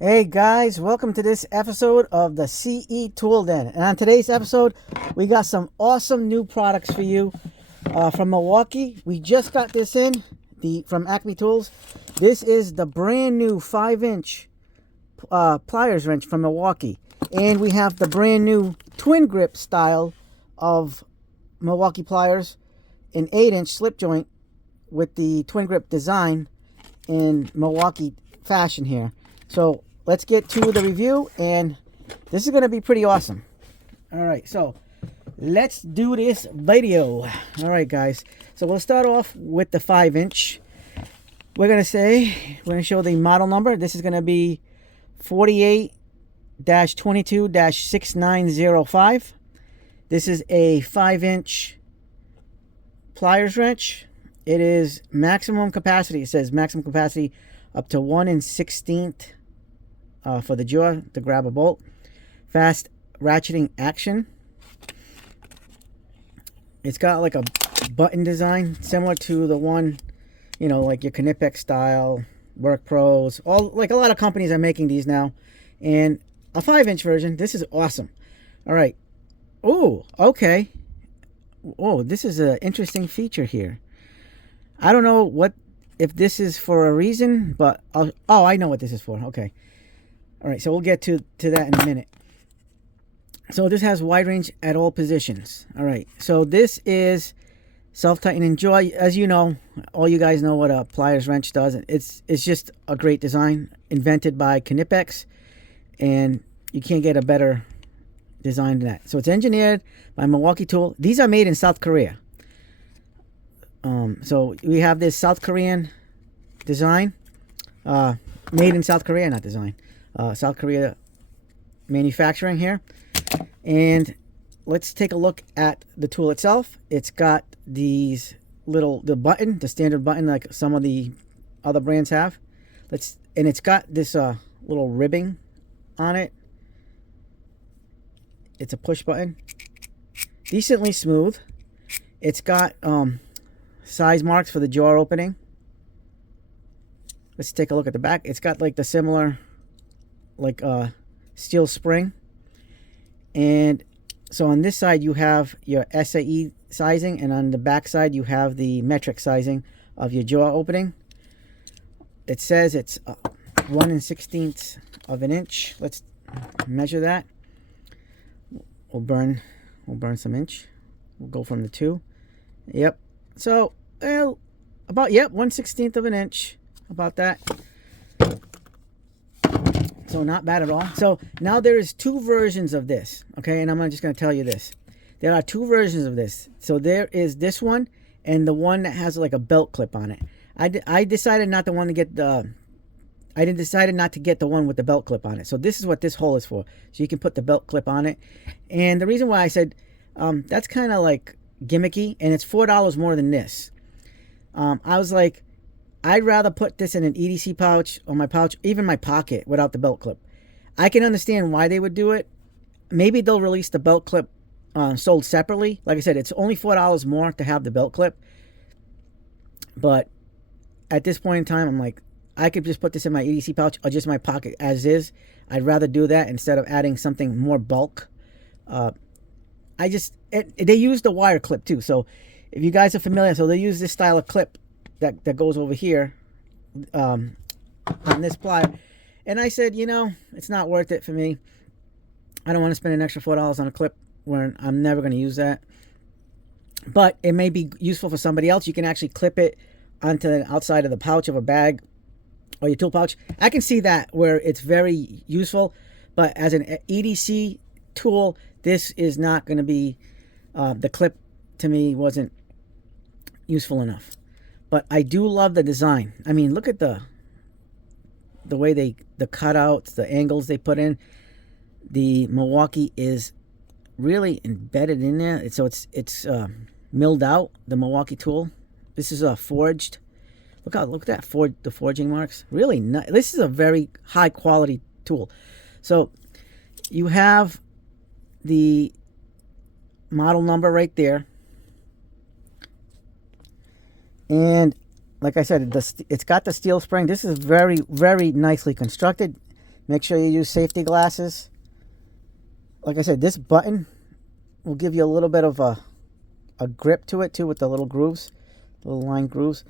Hey guys, welcome to this episode of the CE Tool Den. And on today's episode, we got some awesome new products for you from Milwaukee. We just got this in from Acme Tools. This is the brand new 5-inch pliers wrench from Milwaukee. And we have the brand new twin grip style of Milwaukee pliers, an 8-inch slip joint with the twin grip design in Milwaukee fashion here. So let's get to the review, and this is going to be pretty awesome. All right, so let's do this video. All right, guys. So we'll start off with the 5-inch. We're going to show the model number. This is going to be 48-22-6905. This is a 5-inch pliers wrench. It is maximum capacity. It says maximum capacity up to 1 1/16 for the jaw to grab a bolt. Fast ratcheting action. It's got like a button design similar to the one, you know, like your Knipex style, Work Pros. All like a lot of companies are making these now, and a 5-inch version. This is awesome. All right. Oh, okay. Oh, this is an interesting feature here. I don't know if this is for a reason, but I know what this is for. Okay. All right, so we'll get to that in a minute. So this has wide range at all positions. All right, so this is self-tightening jaw. As you know, all you guys know what a pliers wrench does. It's just a great design invented by Knipex, and you can't get a better design than that. So it's engineered by Milwaukee Tool. These are made in South Korea. So we have this South Korean design, made in South Korea, not design, South Korea manufacturing here. And let's take a look at the tool itself. It's got the button, the standard button like some of the other brands have. And it's got this little ribbing on it. It's a push button, decently smooth. It's got size marks for the jaw opening. Let's take a look at the back. It's got like the similar like steel spring, and so on this side you have your SAE sizing, and on the back side you have the metric sizing of your jaw opening. It says it's 1 1/16 of an inch. Let's measure that. We'll burn some inch. We'll go from the 2. Yep. So, well, about 1 1/16 of an inch, about that. So not bad at all. So now there is 2 versions of this, okay? And I'm just going to tell you this. There are 2 versions of this. So there is this one and the one that has like a belt clip on it. I decided not to get the one with the belt clip on it. So this is what this hole is for. So you can put the belt clip on it. And the reason why I said that's kind of like gimmicky, and it's $4 more than this. I was like, I'd rather put this in an EDC pouch or my pouch, even my pocket, without the belt clip. I can understand why they would do it. Maybe they'll release the belt clip sold separately. Like I said, it's only $4 more to have the belt clip. But at this point in time, I'm like, I could just put this in my EDC pouch or just my pocket as is. I'd rather do that instead of adding something more bulk. They use the wire clip too. So if you guys are familiar, so they use this style of clip that goes over here on this plier. And I said, you know, it's not worth it for me. I don't want to spend an extra $4 on a clip when I'm never going to use that. But it may be useful for somebody else. You can actually clip it onto the outside of the pouch of a bag or your tool pouch. I can see that where it's very useful. But as an EDC tool, this is not going to be, the clip to me wasn't useful enough. But I do love the design. I mean, look at the way the cutouts, the angles they put in. The Milwaukee is really embedded in there. So it's milled out, the Milwaukee tool. This is forged. Look at that the forging marks. Really nice. This is a very high quality tool. So you have the model number right there. And like I said, it's got the steel spring. This is very, very nicely constructed. Make sure you use safety glasses. Like I said, this button will give you a little bit of a grip to it too, with the little grooves, little line grooves.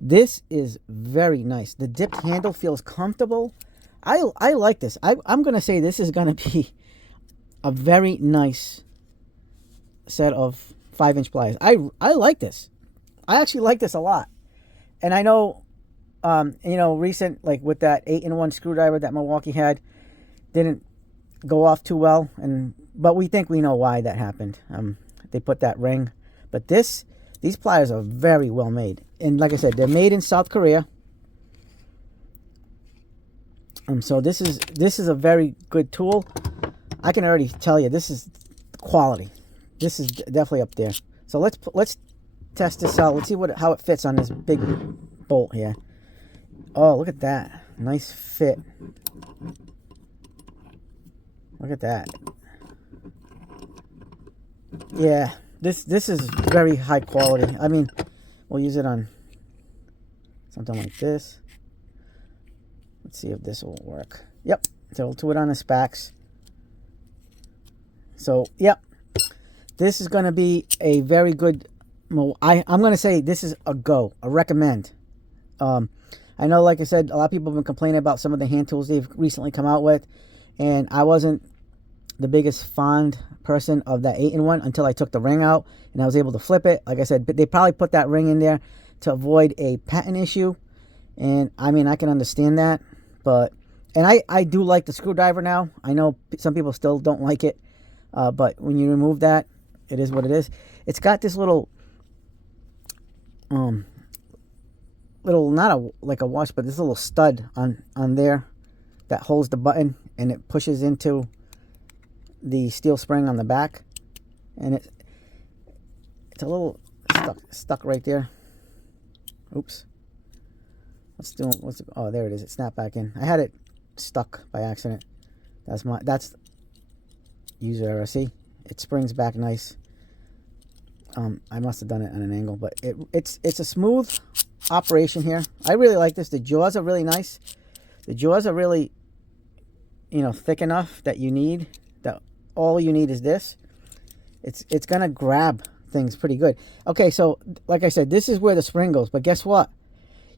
This is very nice. The dipped handle feels comfortable. I like this. I'm going to say this is going to be a very nice set of 5-inch pliers. I like this. I actually like this a lot. And I know, recent, like with that 8-in-1 screwdriver that Milwaukee had, didn't go off too well. But we think we know why that happened. They put that ring. But these pliers are very well made. And like I said, they're made in South Korea. So this is a very good tool. I can already tell you, this is quality. This is definitely up there. So let's test this out. Let's see how it fits on this big bolt here. Oh, look at that. Nice fit. Look at that. Yeah, this is very high quality. I mean, we'll use it on something like this. Let's see if this will work. Yep. So we'll do it on the Spax. So, yep. This is going to be a very good... I'm going to say this is a go. A recommend. I know, like I said, a lot of people have been complaining about some of the hand tools they've recently come out with. And I wasn't the biggest fond person of that 8-in-1 until I took the ring out. And I was able to flip it. Like I said, but they probably put that ring in there to avoid a patent issue. And, I mean, I can understand that. And I do like the screwdriver now. I know some people still don't like it. But when you remove that, it is what it is. It's got this little, not like a wash, but this little stud on there that holds the button, and it pushes into the steel spring on the back. And it's a little stuck right there. Oops. Oh, there it is. It snapped back in. I had it stuck by accident. That's user error. See, it springs back nice. I must have done it on an angle, but it's a smooth operation here. I really like this. The jaws are really nice. The jaws are really, thick enough that all you need is this. It's gonna grab things pretty good. Okay, so like I said, this is where the spring goes. But guess what?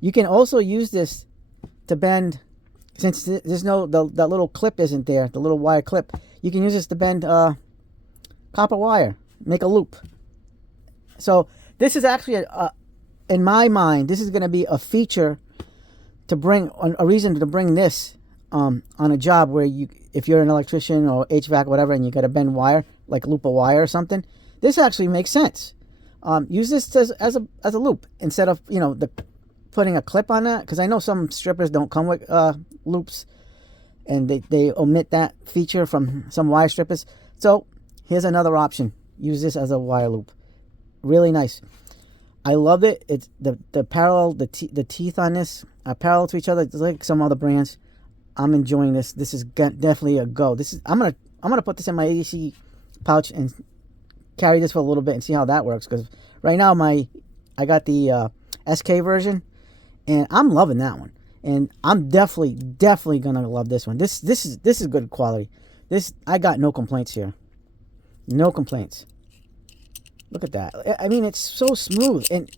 You can also use this to bend, since there's that little clip isn't there, the little wire clip. You can use this to bend copper wire, make a loop. So this is actually, in my mind, this is going to be a feature to bring, a reason to bring this on a job where if you're an electrician or HVAC or whatever, and you got to bend wire, like loop a wire or something. This actually makes sense. Use this as a loop instead of putting a clip on that, because I know some strippers don't come with loops, and they omit that feature from some wire strippers. So here's another option. Use this as a wire loop. Really nice. I love it. It's the parallel, the teeth on this are parallel to each other, just like some other brands. I'm enjoying this. This is definitely a go. I'm gonna put this in my ADC pouch and carry this for a little bit and see how that works, because right now I got the SK version, and I'm loving that one. And I'm definitely gonna love this one. This is good quality. I got no complaints here. No complaints. Look at that. I mean, it's so smooth, and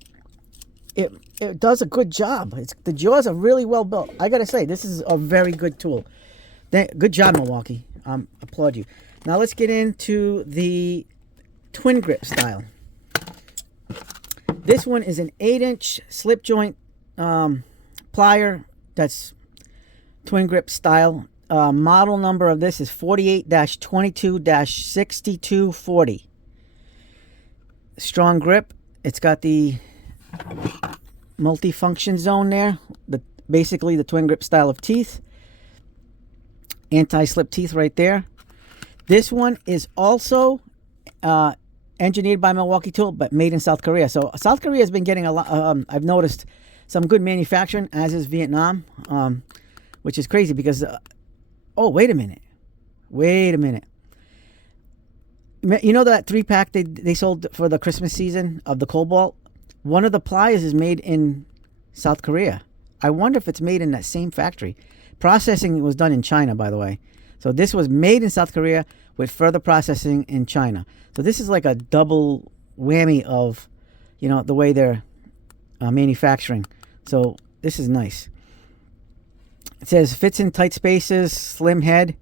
it does a good job. The jaws are really well built. I gotta say, this is a very good tool. Good job, Milwaukee. Applaud you. Now let's get into the twin grip style. This one is an 8-inch slip joint plier. That's twin grip style. Model number of this is 48-22-6240. Strong grip. It's got the multi-function zone there. Basically the twin grip style of teeth. Anti-slip teeth right there. This one is also engineered by Milwaukee Tool, but made in South Korea. So South Korea has been getting a lot. I've noticed some good manufacturing, as is Vietnam, which is crazy because. Oh, wait a minute. You know that 3-pack they sold for the Christmas season of the Cobalt? One of the pliers is made in South Korea. I wonder if it's made in that same factory. processing was done in China, by the way. So this was made in South Korea with further processing in China. So this is like a double whammy of, you know, the way they're manufacturing. So this is nice. It says fits in tight spaces, slim head.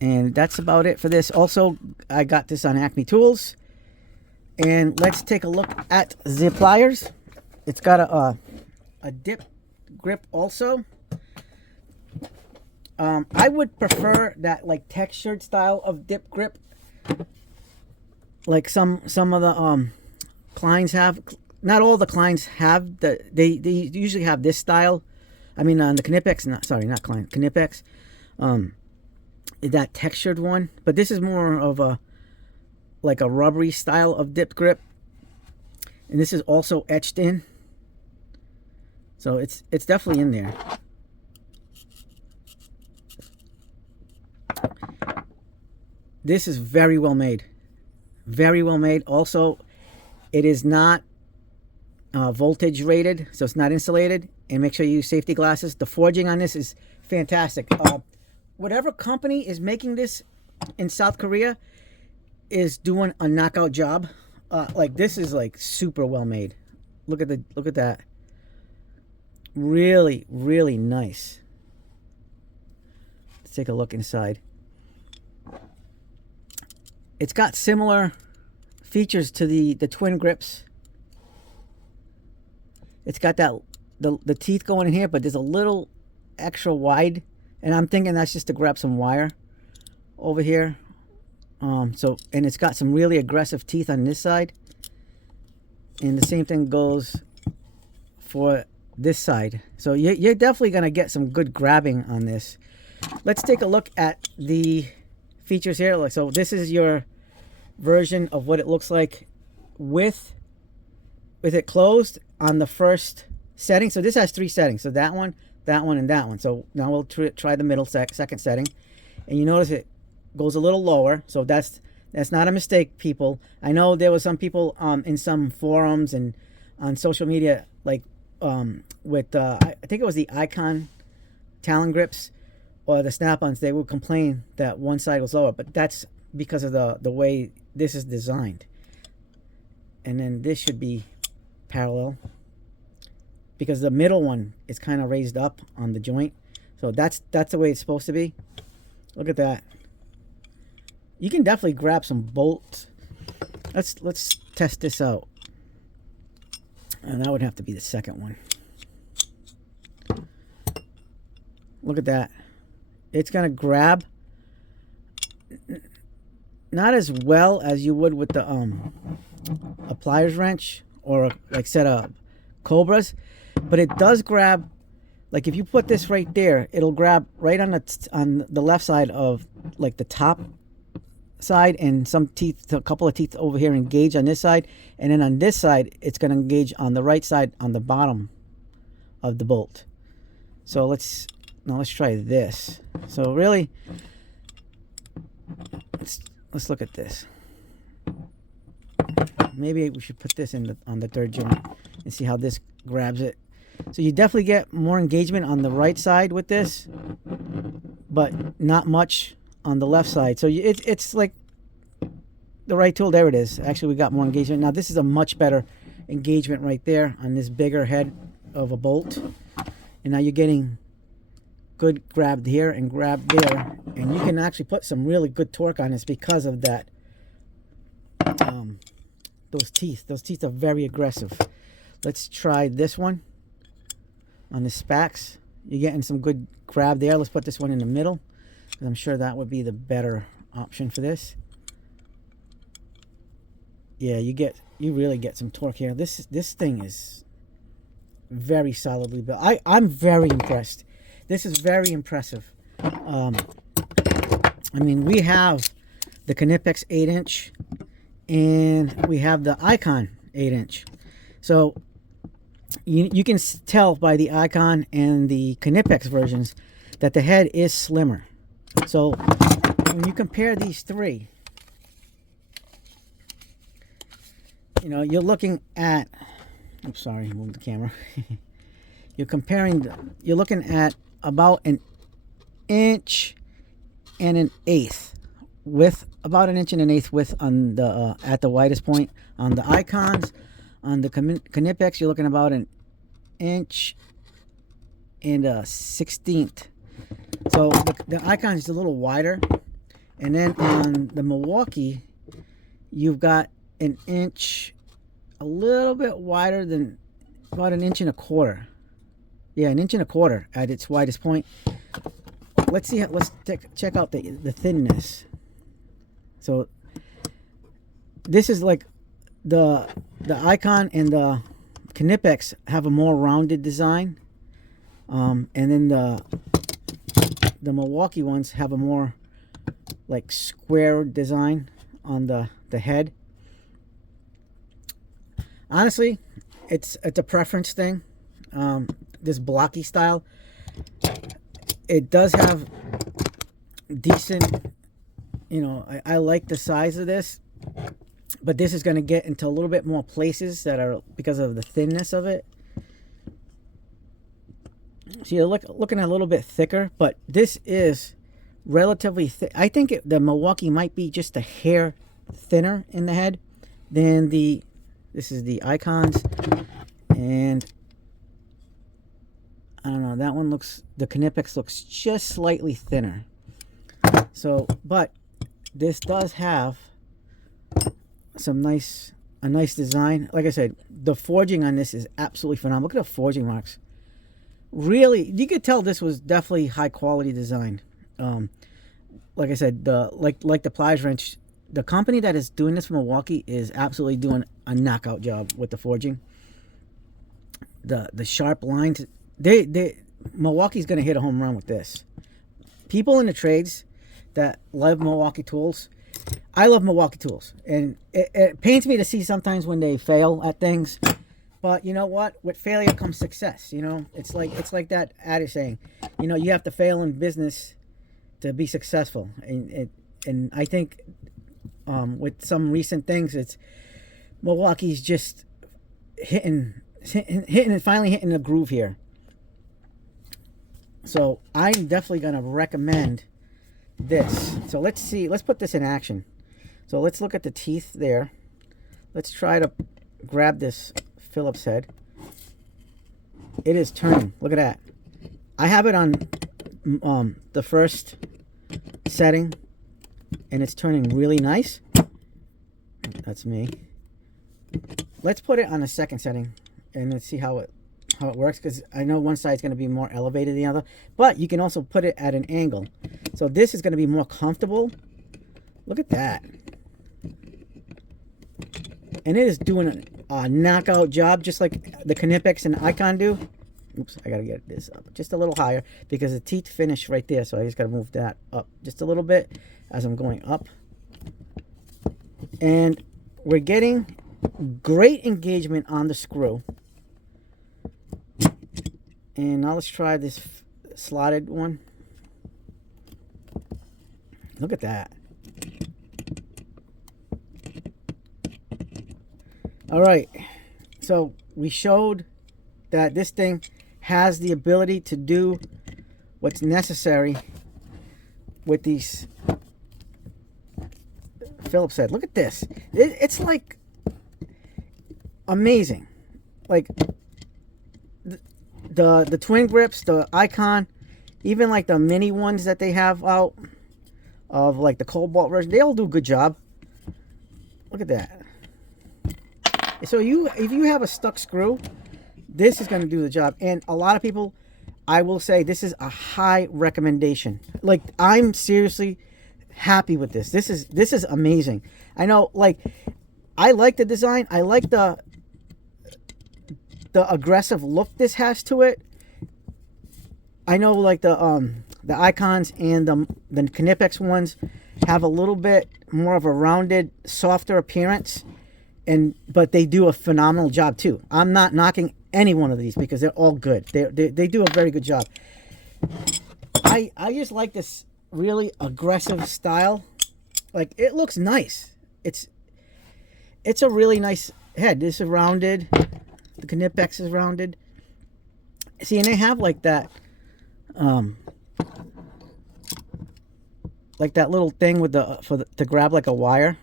And that's about it for this. Also, I got this on Acme Tools. And let's take a look at the pliers. It's got a dip grip also. I would prefer that like textured style of dip grip, like some of the Kleins have. Not all the Kleins have they usually have this style. I mean, on the Knipex, not Klein, Knipex, that textured one. But this is more of a like a rubbery style of dip grip, and this is also etched in. So it's definitely in there. This is very well made. Very well made. Also, it is not voltage rated, so it's not insulated. And make sure you use safety glasses. The forging on this is fantastic. Whatever company is making this in South Korea is doing a knockout job. Like this is like super well made. Look at that. Really, really nice. Let's take a look inside. It's got similar features to the twin grips. It's got that the teeth going in here, but there's a little extra wide, and I'm thinking that's just to grab some wire over here. And it's got some really aggressive teeth on this side, and the same thing goes for this side. So you're definitely gonna get some good grabbing on this. Let's take a look at the features here. Like, so this is your version of what it looks like with it closed on the first setting. So this has 3 settings. So that one, and that one. So now we'll try the middle second setting, and you notice it goes a little lower. So that's not a mistake, people. I know there was some people in some forums and on social media, like with I think it was the Icon Talon grips or the Snap-ons, they would complain that one side was lower, but that's because of the way this is designed. And then this should be parallel, because the middle one is kind of raised up on the joint. So that's the way it's supposed to be. Look at that. You can definitely grab some bolts. Let's test this out. And that would have to be the second one. Look at that. It's gonna grab not as well as you would with the a pliers wrench or like set of Cobras, but it does grab. Like if you put this right there, it'll grab right on the left side of like the top side, and some teeth, a couple of teeth over here engage on this side, and then on this side it's going to engage on the right side on the bottom of the bolt. So let's try this. So really, let's look at this. Maybe we should put this on the third joint and see how this grabs it. So you definitely get more engagement on the right side with this, but not much on the left side. So it's like the right tool. There it is. Actually, we got more engagement. Now this is a much better engagement right there on this bigger head of a bolt. And now you're getting good grab here and grab there. And you can actually put some really good torque on this because of that. Those teeth are very aggressive. Let's try this one on the Spax. You're getting some good grab there. Let's put this one in the middle, because I'm sure that would be the better option for this. Yeah, you really get some torque here. This thing is very solidly built. I'm very impressed. This is very impressive. I mean, we have the Knipex 8-inch and we have the Icon 8-inch. So you can tell by the Icon and the Knipex versions that the head is slimmer. So when you compare these three, you know, you're looking at, I'm sorry, move the camera. you're looking at about an inch and an eighth width, about an inch and an eighth width on the at the widest point. On the icons, on the Knipex, you're looking about an inch and a 16th. So the icon is a little wider, and then on the Milwaukee, you've got an inch, a little bit wider than, about an inch and a quarter. Yeah, an inch and a quarter at its widest point. Let's see. Let's check out the thinness. So this is like the icon and the Knipex have a more rounded design, and then the Milwaukee ones have a more like square design on the head. Honestly, it's a preference thing. This blocky style, it does have decent, you know, I like the size of this, but this is going to get into a little bit more places that are because of the thinness of it. So you're looking at a little bit thicker, but this is relatively thick. I think the Milwaukee might be just a hair thinner in the head than this is the icons, and I don't know, that one looks, the Knipex looks just slightly thinner. So, but this does have a nice design. Like I said, the forging on this is absolutely phenomenal. Look at the forging marks. Really, you could tell this was definitely high quality design. Like I said, like the Pliers wrench, the company that is doing this for Milwaukee is absolutely doing a knockout job with the forging. The sharp lines, Milwaukee's gonna hit a home run with this. People in the trades that love Milwaukee tools, I love Milwaukee tools, and it pains me to see sometimes when they fail at things. But you know what? With failure comes success. You know, it's like that adage saying, you know, you have to fail in business to be successful. And I think with some recent things, it's Milwaukee's just hitting and finally hitting a groove here. So I'm definitely gonna recommend this. So let's see. Let's put this in action. So let's look at the teeth there. Let's try to grab this Phillips head. It is turning. Look at that. I have it on the first setting, and it's turning really nice. That's me. Let's put it on the second setting, and let's see how it works, because I know one side is going to be more elevated than the other, but you can also put it at an angle. So this is going to be more comfortable. Look at that. And it is doing a knockout job, just like the Knipex and Icon do. Oops, I got to get this up just a little higher because the teeth finish right there, so I just got to move that up just a little bit as I'm going up. And we're getting great engagement on the screw. And now let's try this slotted one. Look at that. All right, so we showed that this thing has the ability to do what's necessary with these Phillips head. Look at this. It's like amazing. Like the twin grips, the Icon, even like the mini ones that they have out of like the Cobalt version, they all do a good job. Look at that. So if you have a stuck screw, this is going to do the job. And a lot of people, I will say, this is a high recommendation. Like, I'm seriously happy with this. This is amazing. I know, like, I like the design. I like the aggressive look this has to it. I know, like, the Icons and the Knipex ones have a little bit more of a rounded, softer appearance. But they do a phenomenal job too. I'm not knocking any one of these because they're all good. They do a very good job. I just like this really aggressive style. Like, it looks nice. It's a really nice head. This is rounded. The Knipex is rounded. See, and they have like that little thing with the to grab like a wire.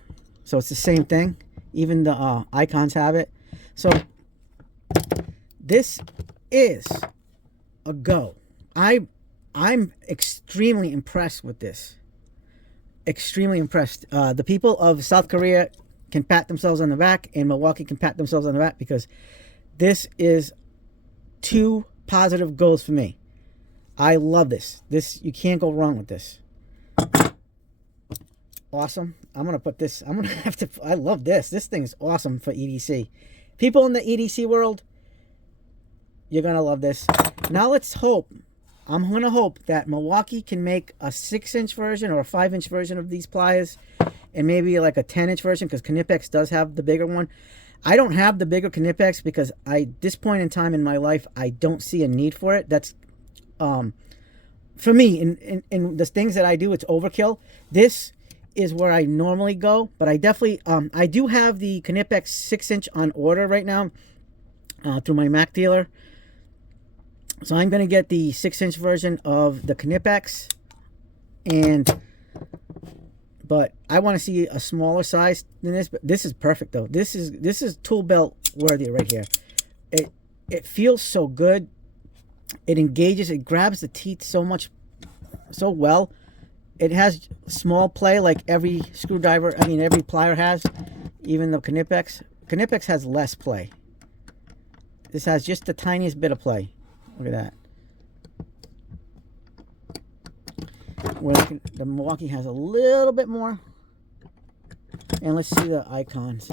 So it's the same thing. Even the icons have it. So this is a go. I'm extremely impressed with this. Extremely impressed. The people of South Korea can pat themselves on the back, and Milwaukee can pat themselves on the back, because this is 2 positive goals for me. I love this. You can't go wrong with this. Awesome. I'm gonna put this. I'm gonna have to. I love this. This thing is awesome for EDC. People in the EDC world, you're gonna love this. Now let's hope. I'm gonna hope that Milwaukee can make a 6-inch version or a 5-inch version of these pliers, and maybe like a 10-inch version, because Knipex does have the bigger one. I don't have the bigger Knipex because this point in time in my life, I don't see a need for it. That's for me, in the things that I do, it's overkill. This is where I normally go, but I definitely I do have the Knipex 6-inch on order right now through my Mac dealer. So I'm gonna get the 6-inch version of the Knipex, but I want to see a smaller size than this. But this is perfect though. This is tool belt worthy right here. It feels so good. It engages. It grabs the teeth so well. It has small play like every screwdriver. I mean, every plier has. Even the Knipex. Knipex has less play. This has just the tiniest bit of play. Look at that. Where the Milwaukee has a little bit more. And let's see the icons.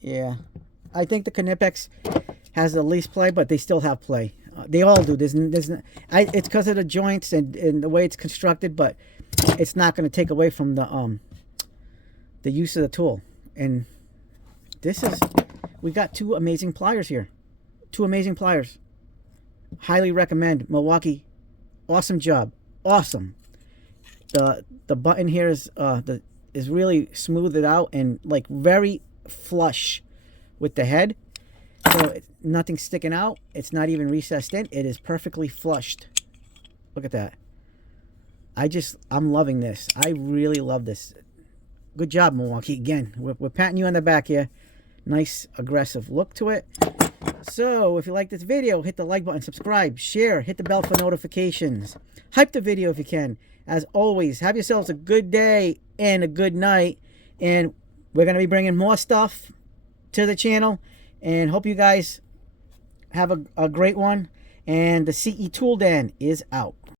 Yeah. I think the Knipex has the least play, but they still have play. They all do. It's because of the joints and the way it's constructed, but it's not going to take away from the use of the tool. And we got 2 amazing pliers here. 2 amazing pliers. Highly recommend. Milwaukee, awesome job. Awesome. The button here is really smoothed out and like very flush with the head. So nothing's sticking out. It's not even recessed in. It is perfectly flushed. Look at that. I'm loving this. I really love this. Good job, Milwaukee. Again, we're patting you on the back here. Nice, aggressive look to it. So, if you like this video, hit the like button, subscribe, share, hit the bell for notifications. Hype the video if you can. As always, have yourselves a good day and a good night. And we're going to be bringing more stuff to the channel. And hope you guys have a great one. And the CE Tool Den is out.